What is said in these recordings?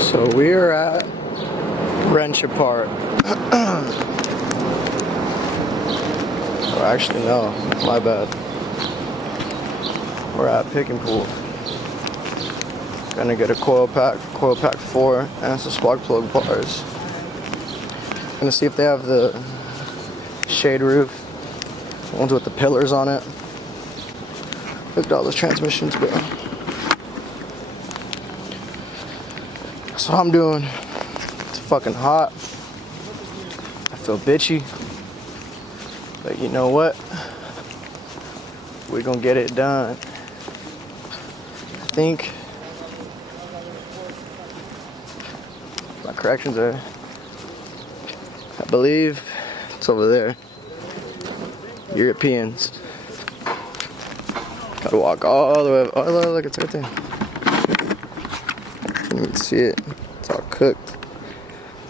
So we're at Wrench Apart. Or actually, no, my bad. We're at Pick and Pool. Gonna get a coil pack 4, and some spark plug bars. Gonna see if they have the shade roof, ones with the pillars on it. Look at all those transmissions go. That's what I'm doing. It's fucking hot. I feel bitchy. But you know what? We're gonna get it done. I think my corrections are, I believe it's over there. Europeans. Gotta walk all the way. Oh, look, it's right there. You can see it. It's all cooked.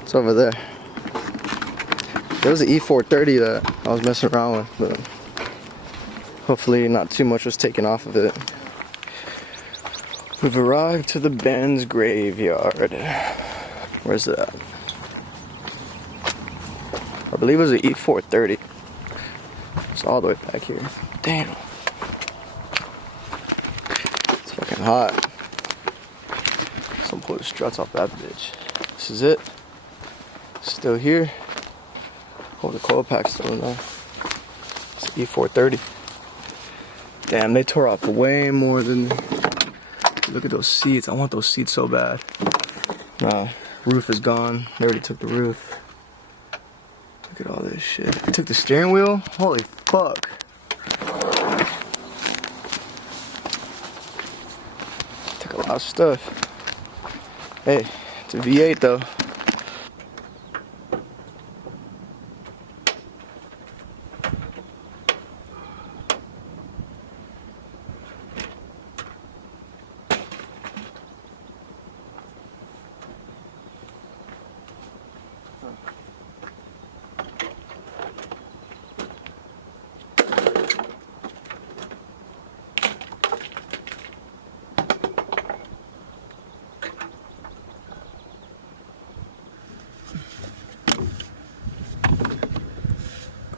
It's over there. There was an E430 that I was messing around with, but hopefully not too much was taken off of it. We've arrived to the Benz graveyard. Where's that? I believe it was an E430. It's all the way back here. Damn. It's fucking hot. Some pull the struts off that bitch. This is it. Still here. Oh, the coil pack's still in there. It's an E430. Damn, they tore off way more than. Look at those seats. I want those seats so bad. Nah, roof is gone. They already took the roof. Look at all this shit. They took the steering wheel? Holy fuck. Took a lot of stuff. Hey, it's a V8 though.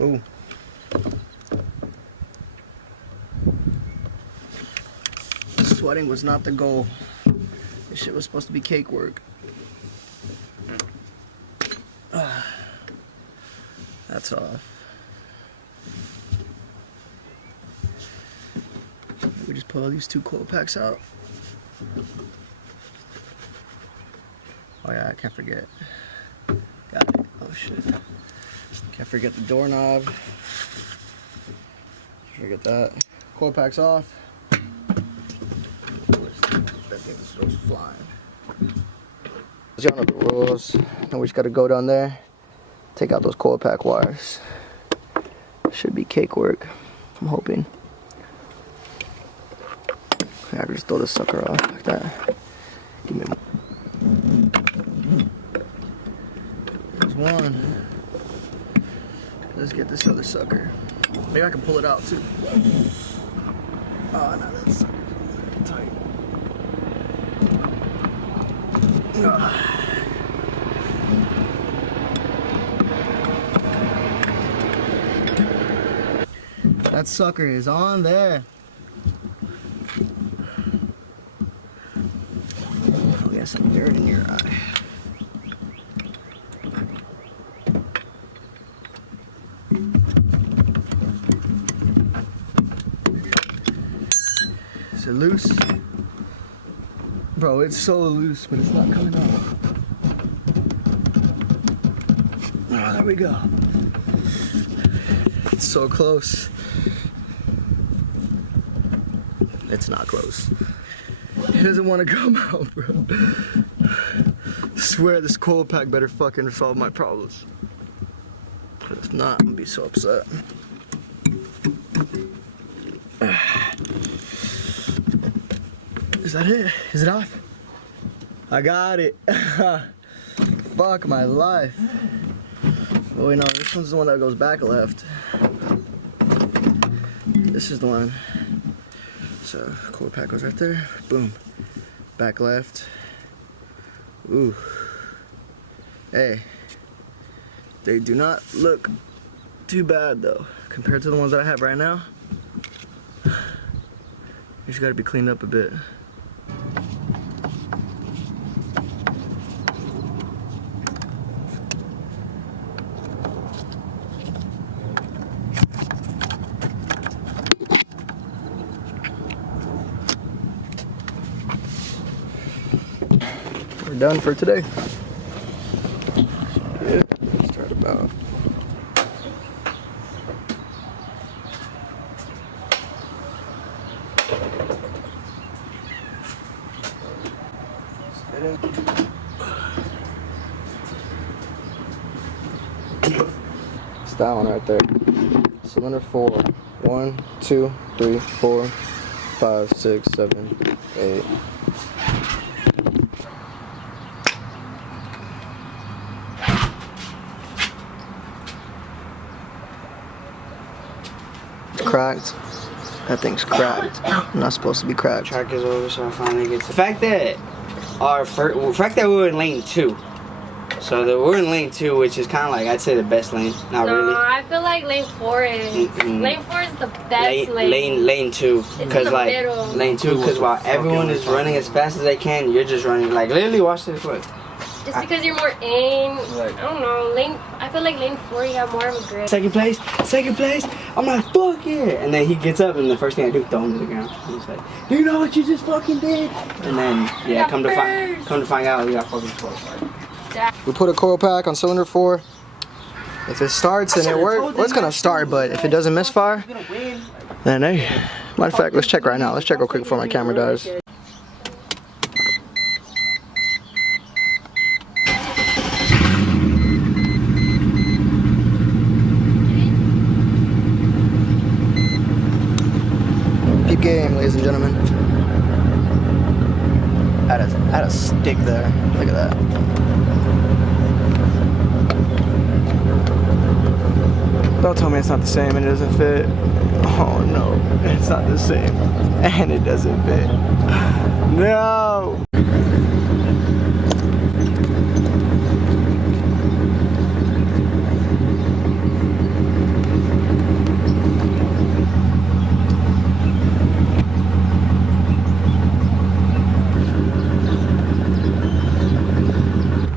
Cool. Sweating was not the goal. This shit was supposed to be cake work. That's off. We just pull these 2 coil packs out. Oh yeah, I can't forget. Got it. Oh shit. Can't forget the doorknob. Forget that. Coil pack's off. That thing was flying. Y'all know the rules. Now we just gotta go down there, take out those coil pack wires. Should be cake work, I'm hoping. I can just throw this sucker off like that. Give me There's one. Let's get this other sucker. Maybe I can pull it out too. Oh no, that sucker's tight. That sucker is on there. Oh, got some dirt in your eye. Is it loose? Bro, it's so loose, but it's not coming off. Oh, there we go. It's so close. It's not close. It doesn't want to come out, bro. I swear this coil pack better fucking solve my problems. But if not, I'm gonna be so upset. Is that it? Is it off? I got it. Fuck my life. Oh wait, no, this one's the one that goes back left. This is the one. So, coil pack goes right there. Boom. Back left. Ooh. Hey, they do not look too bad though, compared to the ones that I have right now. They just gotta be cleaned up a bit. We're done for today. Yeah, start about. It's that one right there. Cylinder 4. 1, 2, 3, 4, 5, 6, 7, 8. Cracked. That thing's cracked. Not supposed to be cracked. Track is over, so I finally get the fact that we were in lane 2. So we're in lane 2, which is kind of like, I'd say, the best lane. Not really. No, I feel like lane 4 is lane 4 is the best lane. Lane 2, because like middle. lane 2, because while everyone is running as fast as they can, you're just running like literally. Watch this, look. Just because you're more aim. I don't know. I feel like lane 4 you have more of a grip. Second place. I'm like, fuck yeah. And then he gets up, and the first thing I do, throw him to the ground. He's like, do you know what you just fucking did? And then yeah, come to find out, we got fucking close. We put a coil pack on cylinder 4. If it starts and it works, well, it's gonna start, but if it doesn't misfire, then hey. Matter of fact, let's check right now. Let's check real quick before my camera dies. Peep game, ladies and gentlemen. I had a stick there. Look at that. Don't tell me it's not the same and it doesn't fit. Oh no, it's not the same. And it doesn't fit. No!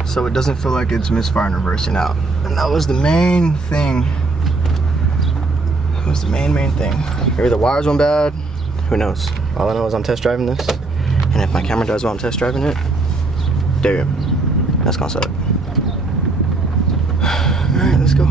So it doesn't feel like it's misfiring and reversing out. And that was the main thing. That was the main thing. Maybe the wires went bad. Who knows? All I know is I'm test driving this. And if my camera does while I'm test driving it, damn, that's gonna suck. Alright, let's go.